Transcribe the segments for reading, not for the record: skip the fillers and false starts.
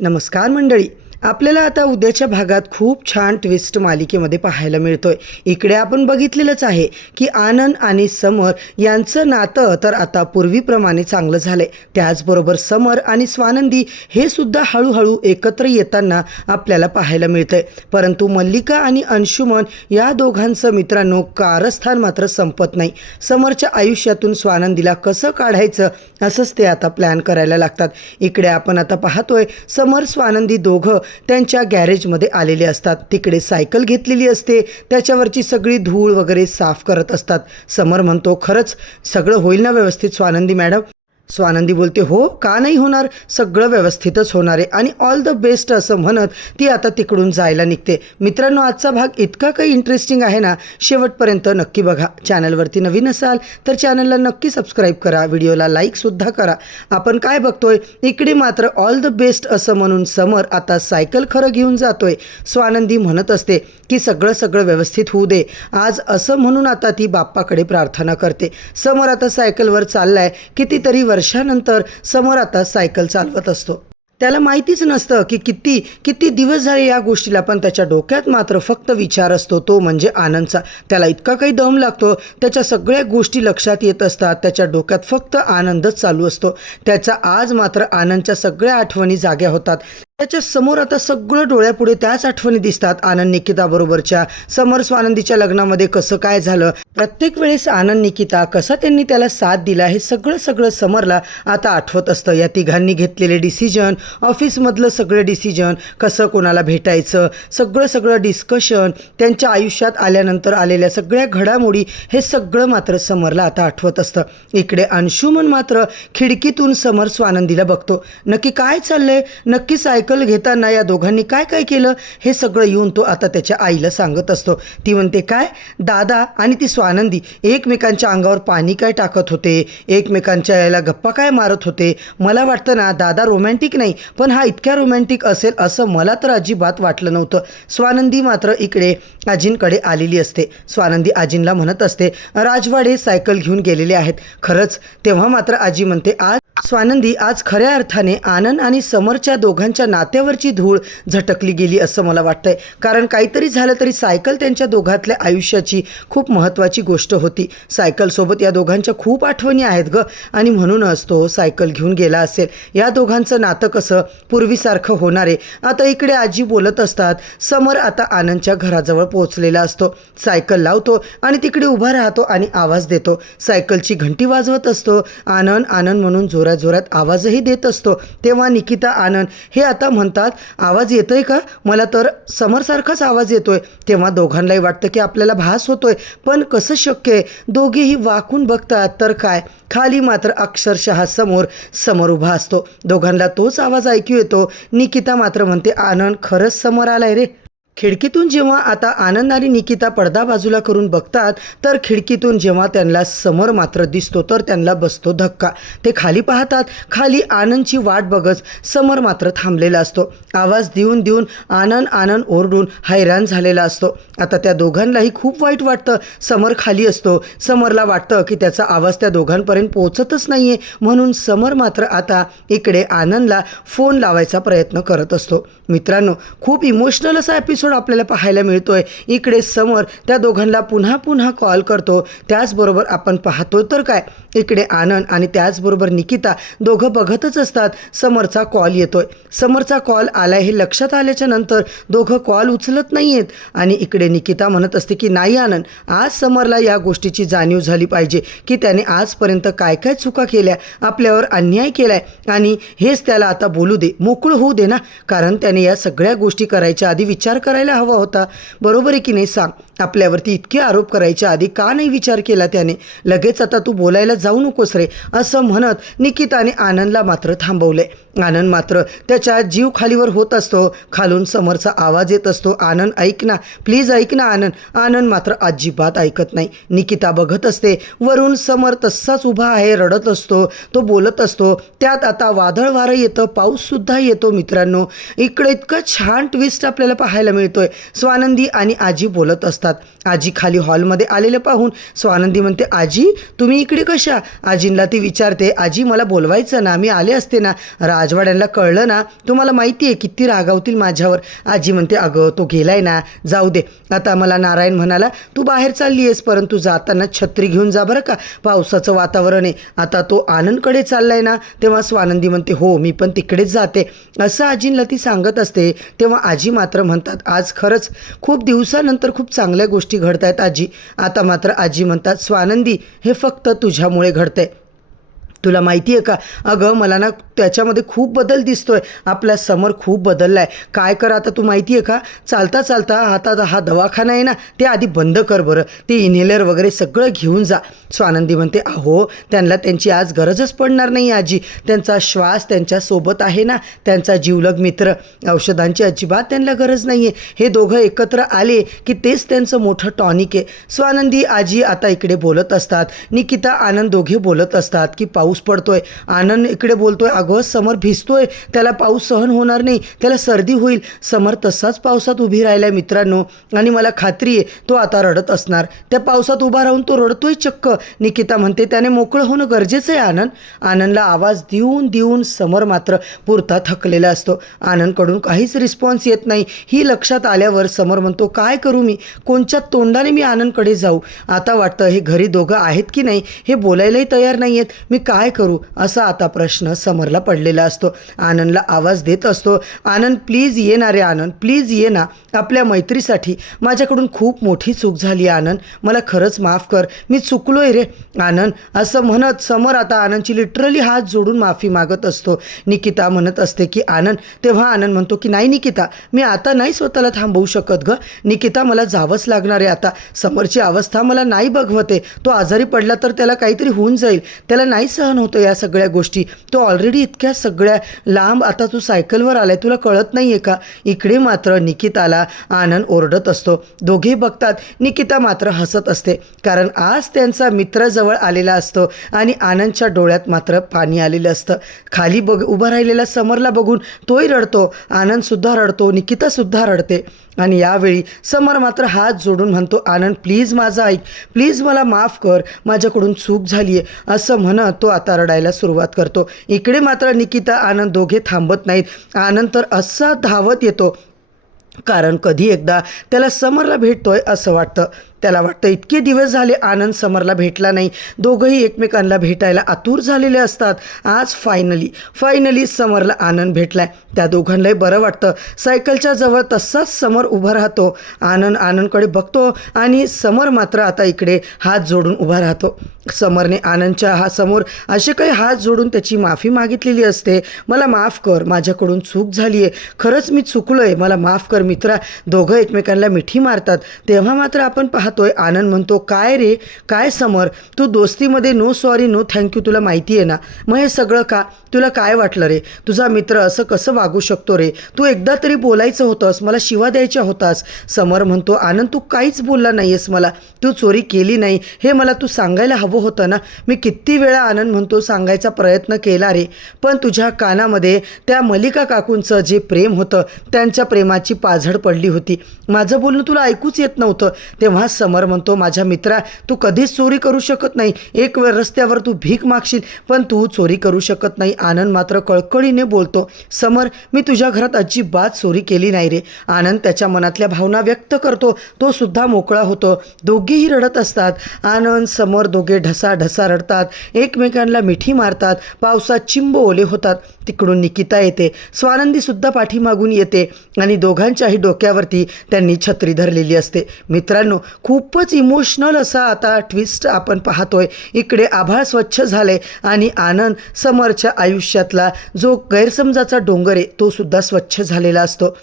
नमस्कार मंडळी. आपल्याला आता उद्याच्या भागात खूप छान ट्विस्ट मालिकेमध्ये पाहायला मिळतोय. इकडे आपण बघितलेलंच आहे की आनंद आणि समर यांचं नातं तर आता पूर्वीप्रमाणे चांगलं झालंय. त्याचबरोबर समर आणि स्वानंदी हे सुद्धा हळूहळू एकत्र येताना आपल्याला पाहायला मिळतंय. परंतु मल्लिका आणि अंशुमन या दोघांचं मित्रांनो कारस्थान मात्र संपत नाही. समरच्या आयुष्यातून स्वानंदीला कसं काढायचं असंच ते आता प्लॅन करायला लागतात. इकडे आपण आता पाहतोय समर स्वानंदी दोघं त्यांच्या गॅरेजमध्ये आलेले असतात. तिकडे सायकल घेतलेली असते, त्याच्यावरची सगळी धूळ वगैरे साफ करत असतात. समर म्हणतो, खरंच सगळं होईल ना व्यवस्थित स्वानंदी मॅडम? स्वानंदी बोलते, हो का नाही होणार, सगळं व्यवस्थितच होणार आहे आणि ऑल द बेस्ट असं म्हणत ती आता तिकडून जायला निघते. मित्रांनो, आजचा भाग इतका काही इंटरेस्टिंग आहे ना, शेवटपर्यंत नक्की बघा. चॅनलवरती नवीन असाल तर चॅनलला नक्की सबस्क्राईब करा, व्हिडिओला लाईकसुद्धा करा. आपण काय बघतोय, इकडे मात्र ऑल द बेस्ट असं म्हणून समर आता सायकल खरं घेऊन जातोय. स्वानंदी म्हणत असते की सगळं व्यवस्थित होऊ दे आज, असं म्हणून आता ती बाप्पाकडे प्रार्थना करते. समर आता सायकलवर चाललाय. कितीतरी वर्षानंतर समोर आता सायकल चालवत असतो. त्याला माहितीच नसतं की किती दिवस झाले या गोष्टीला, पण त्याच्या डोक्यात मात्र फक्त विचार असतो, तो म्हणजे आनंदचा. त्याला इतका काही दम लागतो, त्याच्या सगळ्या गोष्टी लक्षात येत असतात, त्याच्या डोक्यात फक्त आनंदच चालू असतो. त्याचा आज मात्र आनंदच्या सगळ्या आठवणी जाग्या होतात. त्याच्या समोर आता सगळं डोळ्यापुढे त्याच आठवणी दिसतात. आनंद निकिता बरोबरच्या, समर स्वानंदीच्या लग्नामध्ये कसं काय झालं, प्रत्येक वेळेस आनंद निकिता कसा त्यांनी त्याला साथ दिला, हे सगळं समरला आता आठवत असतं. या तिघांनी घेतलेले डिसिजन, ऑफिसमधलं सगळं डिसिजन, कसं कोणाला भेटायचं, सगळं डिस्कशन, त्यांच्या आयुष्यात आल्यानंतर आलेल्या सगळ्या घडामोडी, हे सगळं मात्र समरला आता आठवत असतं. इकडे अंशुमन मात्र खिडकीतून समर स्वानंदीला बघतो. नक्की काय चाललंय, नक्की सायकल घेताना या दोघांनी काय केलं, हे सगळं येऊन तो आता त्याच्या आईला सांगत असतो. ती म्हणते, काय दादा आणि ती स्वानंदी एकमेकांच्या अंगावर पाणी काय टाकत होते, एकमेकांच्या याला गप्पा काय मारत होते. मला वाटतं ना दादा रोमॅन्टिक नाही, पण हा इतक्या रोमॅन्टिक असेल असं मला तर अजिबात वाटलं नव्हतं. स्वानंदी मात्र इकडे आजींकडे आलेली असते. स्वानंदी आजींना म्हणत असते, राजवाडे सायकल घेऊन गेलेले आहेत. खरंच. तेव्हा मात्र आजी म्हणते, आज खऱ्या अर्थाने आनंद आणि समरच्या दोघांच्या नात्यावरची धूळ झटकली गेली असं मला वाटतंय. कारण काहीतरी झालं तरी सायकल त्यांच्या दोघातल्या आयुष्याची खूप महत्त्वाची गोष्ट होती. सायकलसोबत या दोघांच्या खूप आठवणी आहेत ग, आणि म्हणूनच तो सायकल घेऊन गेला असेल. या दोघांचं नातं कसं पूर्वीसारखं होणार आहे. आता इकडे आजी बोलत असतात. समर आता आनंदच्या घराजवळ पोहोचलेला असतो. सायकल लावतो आणि तिकडे उभा राहतो आणि आवाज देतो. सायकलची घंटी वाजवत असतो. आनंद आनंद म्हणून जोरात आवाजही देत असतो. तेव्हा निकिता आनंद हे आता म्हणतात, आवाज येतोय का, मला तर समरसारखाच आवाज येतोय. तेव्हा दोघांनाही वाटतं की आपल्याला भास होतोय, पण कसं शक्य आहे. दोघेही वाकून बघतात तर काय, खाली मात्र अक्षरशः समर उभा असतो. दोघांना तोच आवाज ऐकू येतो. निकिता मात्र म्हणते, आनंद खरंच समोर आलाय रे. खिडकीतून जेव्हा आता आनंद आणि निकिता पडदा बाजूला करून बघतात, तर खिडकीतून जेव्हा त्यांना समर मात्र दिसतो तर त्यांना बसतो धक्का. ते खाली पाहतात. खाली आनंदची वाट बघत समर मात्र थांबलेला असतो. आवाज देऊन आनंद ओरडून हैराण झालेला असतो. आता त्या दोघांनाही खूप वाईट वाटतं. समर खाली असतो. समरला वाटतं की त्याचा आवाज त्या दोघांपर्यंत पोहोचतच नाहीये, म्हणून समर मात्र आता इकडे आनंदला फोन लावायचा प्रयत्न करत असतो. मित्रांनो, खूप इमोशनल असा एपिसोड आपल्याला पाहायला मिळतोय. इकडे समर त्या दोघांना पुन्हा कॉल करतो. त्याचबरोबर आपण पाहतो तर काय, इकडे आनंद आणि त्याचबरोबर निकिता दोघं बघतच असतात. समरचा कॉल येतोय. समरचा कॉल आलाय हे लक्षात आल्याच्या नंतर दोघं कॉल उचलत नाहीयेत. आणि इकडे निकिता म्हणत असते की नाही आनंद, आज समरला या गोष्टीची जाणीव झाली पाहिजे की त्याने आजपर्यंत काय चुका केल्या, आपल्यावर अन्याय केलाय, आणि हेच त्याला आता बोलू दे, मोकळं होऊ दे ना. कारण त्याने या सगळ्या गोष्टी करायच्या आधी विचार करायला हवा होता. बरोबर आहे की नाही सांग, आपल्यावरती इतके आरोप करायच्या आधी का नाही विचार केला त्याने. लगेच आता तू बोलायला जाऊ नकोस रे, असं म्हणत निकिताने आनंदला मात्र थांबवलंय. आनंद मात्र त्याच्या जीव खालीवर होत असतो. खालून समरचा आवाज येत असतो, आनंद ऐक ना, प्लीज ऐक ना आनंद. आनंद मात्र अजिबात ऐकत नाही. निकिता बघत असते. वरून समर तसाच उभा आहे, रडत असतो. तो बोलत असतो. त्यात आता वादळ वारं येतं, पाऊससुद्धा येतो. मित्रांनो, इकडे इतकं छान ट्विस्ट आपल्याला पाहायला मिळतोय. स्वानंदी आणि आजी बोलत असतात. असतात. आजी खाली हॉलमध्ये आलेलं पाहून स्वानंदी म्हणते, आजी तुम्ही इकडे कशा? आजींना ती विचारते, आजी मला बोलवायचं ना, मी आले असते ना. राजवाड्यांना कळलं ना, तुम्हाला माहिती आहे किती रागावतील माझ्यावर. आजी म्हणते, अगं तो गेलाय ना, जाऊ दे. आता मला नारायण म्हणाला तू बाहेर चालली आहेस, परंतु जाताना छत्री घेऊन जा बरं का, पावसाचं वातावरण आहे. आता तो आनंदकडे चाललाय ना. तेव्हा स्वानंदी म्हणते, हो मी पण तिकडेच जाते, असं आजींना ती सांगत असते. तेव्हा आजी मात्र म्हणतात, आज खरंच खूप दिवसानंतर खूप चांगल्या गोष्टी घडत आहेत आजी. आता मात्र आजी म्हणतात, स्वानंदी हे फक्त तुझ्यामुळे घडतंय. तुला माहिती आहे का, अगं मला ना त्याच्यामध्ये खूप बदल दिसतोय. आपला समर खूप बदलला आहे. काय कर आता तू माहिती आहे का, चालता चालता आता हा दवाखाना आहे ना, ते आधी बंद कर बरं. ते इन्हेलर वगैरे सगळं घेऊन जा. स्वानंदी म्हणते, अहो त्यांना त्यांची आज गरजच पडणार नाही आजी. त्यांचा श्वास त्यांच्यासोबत आहे ना, त्यांचा जीवलग मित्र. औषधांची अजिबात त्यांना गरज नाही आहे. हे दोघं एकत्र आले की तेच त्यांचं मोठं टॉनिक आहे. स्वानंदी आजी आता इकडे बोलत असतात. निकिता आनंद दोघे बोलत असतात की पाऊस पडतोय. आनंद इकडे बोलतोय, अगं समर भिजतोय, त्याला पाऊस सहन होणार नाही, त्याला सर्दी होईल. समर तसाच पावसात उभी राहिलाय मित्रांनो, आणि मला खात्री आहे तो आता रडत असणार. त्या पावसात उभा राहून तो रडतोय चक्क. निकिता म्हणते, त्याने मोकळं होणं गरजेचं आहे आनंद. आनंदला आवाज देऊन देऊन समर मात्र पुरता थकलेला असतो. आनंदकडून काहीच रिस्पॉन्स येत नाही. ही लक्षात आल्यावर समर म्हणतो, काय करू मी, कोणच्या तोंडाने मी आनंदकडे जाऊ. आता वाटतं हे घरी दोघं आहेत की नाही हे बोलायलाही तयार नाही आहेत, मी काय करू, असा आता प्रश्न समरला पडलेला असतो. आनंदला आवाज देत असतो, आनंद प्लीज ये ना रे, आनंद प्लीज ये ना, आपल्या मैत्रीसाठी. माझ्याकडून खूप मोठी चूक झाली आनंद, मला खरंच माफ कर, मी चुकलोय रे आनंद, असं म्हणत समर आता आनंदची लिटरली हात जोडून माफी मागत असतो. निकिता म्हणत असते की आनंद. तेव्हा आनंद म्हणतो की नाही निकिता, मी आता नाही स्वतःला थांबवू शकत गं निकिता, मला जावंच लागणार आहे आता. समरची अवस्था मला नाही बघवते. तो आजारी पडला तर त्याला काहीतरी होऊन जाईल, त्याला नाही सहन होतं या सगळ्या गोष्टी. तो ऑलरेडी इतक्या सगळ्या लांब, आता तू सायकलवर आलाय, तुला कळत नाही आहे का. इकडे मात्र निकिताला आनंद ओरडत असतो. दोघे बघतात, निकिता मात्र हसत असते, कारण आज त्यांचा मित्र जवळ आलेला असतो आणि आनंदच्या डोळ्यात मात्र पाणी आलेलं असतं. खाली उभा राहिलेला समरला बघून तोही रडतो, आनंदसुद्धा रडतो, निकितासुद्धा रडते. आणि यावेळी समर मात्र हात जोडून म्हणतो, आनंद प्लीज माझं ऐक, प्लीज मला माफ कर, माझ्याकडून चूक झाली आहे, असं म्हणत तो आता रडायला सुरुवात करतो. इकडे मात्र निकिता आनंद दोघे थांबत नाहीत. आनंद तर असा धावत येतो, कारण कधी एकदा त्याला समरला भेटतोय असं वाटतं. त्याला वाटतं इतके दिवस झाले आनंद समरला भेटला नाही. दोघंही एकमेकांना भेटायला आतुर झालेले असतात. आज फायनली समरला आनंद भेटलाय. त्या दोघांनाही बरं वाटतं. सायकलच्या जवळ तसाच समर उभा राहतो. आनंदकडे बघतो आणि समर मात्र आता इकडे हात जोडून उभा राहतो. समरने आनंदच्या समोर असे काही हात जोडून त्याची माफी मागितलेली असते. मला माफ कर, माझ्याकडून चूक झाली आहे, खरंच मी चुकलोय, मला माफ कर मित्रा. दोघं एकमेकांना मिठी मारतात. तेव्हा मात्र आपण पाहतोय आनंद म्हणतो, काय रे काय समर, तू दोस्तीमध्ये नो सॉरी नो थँक्यू, तुला माहिती आहे ना. मग हे सगळं का, तुला काय वाटलं रे, तुझा मित्र असं कसं वागू शकतो रे, तू एकदा तरी बोलायचं होतंस, मला शिवा द्यायच्या होतास. समर म्हणतो, आनंद तू काहीच बोलला नाही आहेस मला, तू चोरी केली नाही हे मला तू सांगायला हवं होतं ना. मी किती वेळा आनंद म्हणतो सांगायचा प्रयत्न केला रे, पण तुझ्या कानामध्ये त्या मलिका काकूंचं जे प्रेम होतं त्यांच्या प्रेमाची पाझड पडली होती, माझं बोलणं तुला ऐकूच येत नव्हतं. तेव्हा समर म्हणतो, माझ्या मित्रा तू कधीच चोरी करू शकत नाही. एक वेळ रस्त्यावर तू भीक मागशील पण तू चोरी करू शकत नाही. आनंद मात्र कळकळीने बोलतो, समर मी तुझ्या घरात अजिबात चोरी केली नाही रे. आनंद त्याच्या मनातल्या भावना व्यक्त करतो, तो सुद्धा मोकळा होतो. दोघेही रडत असतात. आनंद समर दोघे ढसा रडतात, एकमेकांना मिठी मारतात. पावसात चिंब ओले होतात. तिकडून निकिता येते, स्वानंदी सुद्धा पाठीमागून येते आणि दोघांच्याही डोक्यावरती त्यांनी छत्री धरलेली असते. मित्रांनो, खूपच इमोशनल असा आता ट्विस्ट आपण पाहतोय. इकडे आभाळ स्वच्छ झाले आणि आनंद समरच्या आयुष्यातला जो गैरसमजाचा डोंगर आहे तो सुद्धा स्वच्छ झालेला असतो.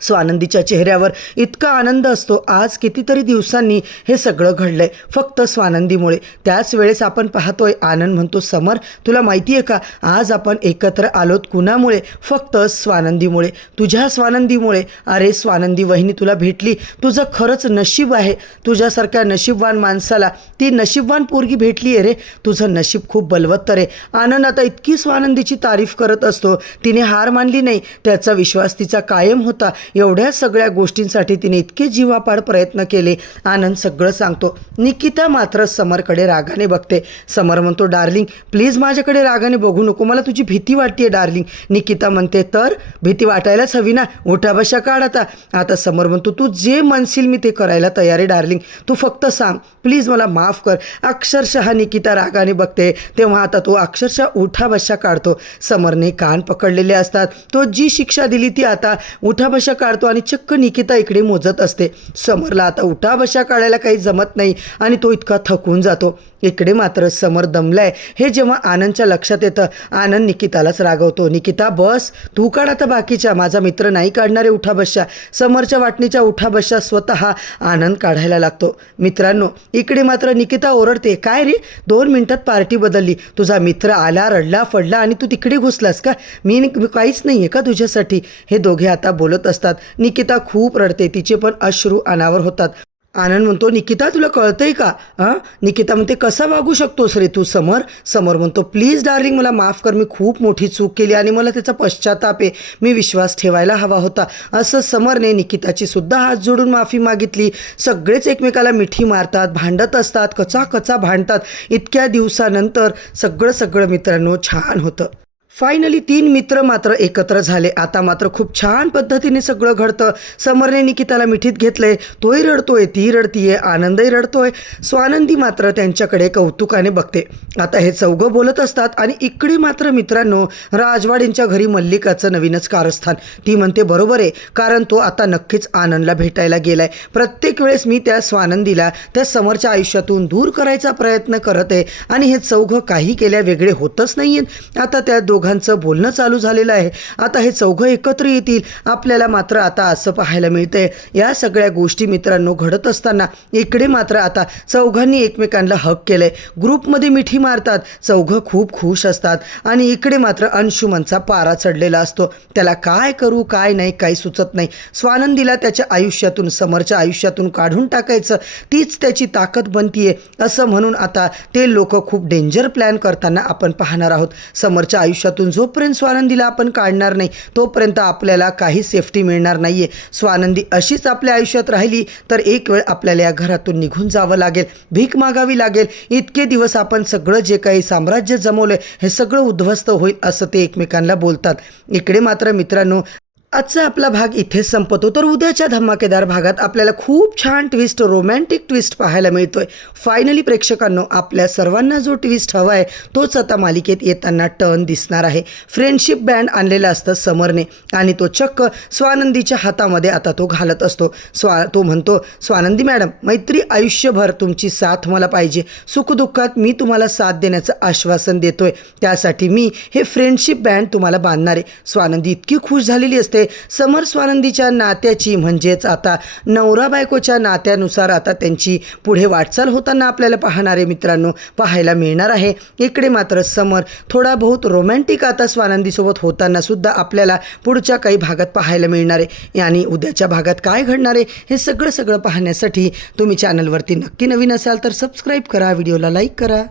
स्वानंदीच्या चेहऱ्यावर इतका आनंद असतो. आज कितीतरी दिवसांनी हे सगळं घडलंय फक्त स्वानंदीमुळे. त्याच वेळेस आपण पाहतोय आनंद म्हणतो, समर तुला माहिती आहे का, आज आपण एकत्र आलोत कुणामुळे, फक्त स्वानंदीमुळे, तुझ्या स्वानंदीमुळे. अरे स्वानंदी वहिनी तुला भेटली, तुझं खरंच नशीब आहे. तुझ्यासारख्या नशीबवान माणसाला ती नशीबवान पोरगी भेटली आहे रे, तुझं नशीब खूप बलवत्तर आहे. आनंद आता इतकी स्वानंदीची तारीफ करत असतो. तिने हार मानली नाही, त्याचा विश्वास तिचा कायम होता. एवढ्या सगळ्या गोष्टींसाठी तिने इतके जीवापाड प्रयत्न केले. आनंद सगळं सांगतो. निकिता मात्र समरकडे रागाने बघते. समर म्हणतो, डार्लिंग प्लीज माझ्याकडे रागाने बघू नको, मला तुझी भीती वाटते डार्लिंग. निकिता म्हणते, तर भीती वाटायलाच हवी ना, उठा बशा काढ आता समर म्हणतो, तू जे म्हणशील मी ते करायला तयार आहे डार्लिंग, तू फक्त सांग प्लीज, मला माफ कर. अक्षरशः निकिता रागाने बघते. तेव्हा आता तो अक्षरशः उठा बशा काढतो. समरने कान पकडलेले असतात. तो जी शिक्षा दिली ती आता उठा बशा काढतो आणि चक्क निकिता इकडे मोजत असते. समरला आता उठा बशा काढायला काही जमत नाही आणि तो इतका थकून जातो. इकडे मात्र समर दमलाय हे जेव्हा आनंदच्या लक्षात येतं, आनंद निकितालाच रागवतो. निकिता बस, तू काढ आता बाकीच्या, माझा मित्र नाही काढणारे उठा बशा. समरच्या वाटणीच्या उठा बशा स्वतः आनंद काढायला लागतो. मित्रांनो, इकडे मात्र निकिता ओरडते, काय रे 2 मिनिटात पार्टी बदलली, तुझा मित्र आला, रडला फडला आणि तू तिकडे घुसलास का? मी काहीच नाही आहे का तुझ्यासाठी? हे दोघे आता बोलत असतात. निकिता खूप रडते, तिचे पण अश्रू अनावर होतात. आनंद म्हणतो, निकिता तुला कळतंय का? निकिता म्हणते, कसा वागू शकतोस रे तू समर? समर म्हणतो, प्लीज डार्लिंग मला माफ कर, मी खूप मोठी चूक केली आणि मला त्याचा पश्चाताप आहे, मी विश्वास ठेवायला हवा होता. असं समरने निकिताची सुद्धा हात जोडून माफी मागितली. सगळेच एकमेकाला मिठी मारतात, भांडत असतात, कचा भांडतात. इतक्या दिवसानंतर सगळं मित्रांनो छान होतं. फायनली 3 मित्र मात्र एकत्र झाले. आता मात्र खूप छान पद्धतीने सगळं घडतं. समरने निकिताला मिठीत घेतलंय, तोही रडतोय, ती रडतीये, आनंदही रडतोय. स्वानंदी मात्र त्यांच्याकडे कौतुकाने बघते. आता हे चौघं बोलत असतात आणि इकडे मात्र मित्रांनो राजवाडेंच्या घरी मल्लिकाचं नवीनच कारस्थान. ती म्हणते, बरोबर आहे, कारण तो आता नक्कीच आनंदला भेटायला गेलाय. प्रत्येक वेळेस मी त्या स्वानंदीला त्या समरच्या आयुष्यातून दूर करायचा प्रयत्न करत आहे आणि हे चौघं काही केल्या वेगळे होतच नाहीयेत. आता त्या दोघांचं बोलणं चालू झालेलं आहे. आता हे चौघं एकत्र येतील. आपल्याला मात्र आता असं पाहायला मिळतंय. या सगळ्या गोष्टी मित्रांनो घडत असताना इकडे मात्र आता चौघांनी एकमेकांना हक केलंय. ग्रुपमध्ये मिठी मारतात. चौघं खूप खुश असतात आणि इकडे मात्र अंशुमनचा पारा चढलेला असतो. त्याला काय करू काय नाही काही सुचत नाही. स्वानंदीला त्याच्या आयुष्यातून, समरच्या आयुष्यातून काढून टाकायचं, तीच त्याची ताकद बनतीये असं म्हणून आता ते लोक खूप डेंजर प्लॅन करताना आपण पाहणार आहोत. समरच्या आयुष्यातून जोपर्यंत स्वानंदीला आपण काढणार नाही तोपर्यंत आपल्याला काही सेफ्टी मिळणार नाहीये. स्वानंदी अशीच आपल्या आयुष्यात राहिली तर एक वेळ आपल्याला या घरातून निघून जावं लागेल, भीक मागावी लागेल. इतके दिवस आपण सगळं जे काही साम्राज्य जमवलंय हे सगळं उद्ध्वस्त होईल असं ते एकमेकांना बोलतात. इकडे मात्र मित्रांनो आजचा आपला भाग इथेच संपतो. तर उद्याच्या धमाकेदार भागात आपल्याला खूप छान ट्विस्ट, रोमॅन्टिक ट्विस्ट पाहायला मिळतोय. फायनली प्रेक्षकांनो, आपल्या सर्वांना जो ट्विस्ट हवा आहे तोच आता मालिकेत येताना टर्न दिसणार आहे. फ्रेंडशिप बँड आणलेलं असतं समरने आणि तो चक्क स्वानंदीच्या हातामध्ये आता तो घालत असतो. तो म्हणतो, स्वानंदी मॅडम, मैत्री आयुष्यभर तुमची साथ मला पाहिजे. सुखदुःखात मी तुम्हाला साथ देण्याचं आश्वासन देतोय. त्यासाठी मी हे फ्रेंडशिप बँड तुम्हाला बांधणार आहे. स्वानंदी इतकी खुश झालेली असते. समर स्वानंदीच्या नात्याची, म्हणजेच आता नवरा बायकोच्या नात्यानुसार आता त्यांची पुढे वाटचाल होताना आपल्याला पाहणारे मित्रांनो पाहायला मिळणार आहे. इकडे मात्र समर थोडा बहुत रोमॅन्टिक आता स्वानंदीसोबत होताना सुद्धा आपल्याला पुढच्या काही भागात पाहायला मिळणार आहे. आणि उद्याच्या भागात काय घडणार आहे हे सगळं पाहण्यासाठी तुम्ही चॅनलवरती नक्की नवीन असाल तर सबस्क्राईब करा, व्हिडिओला लाईक करा.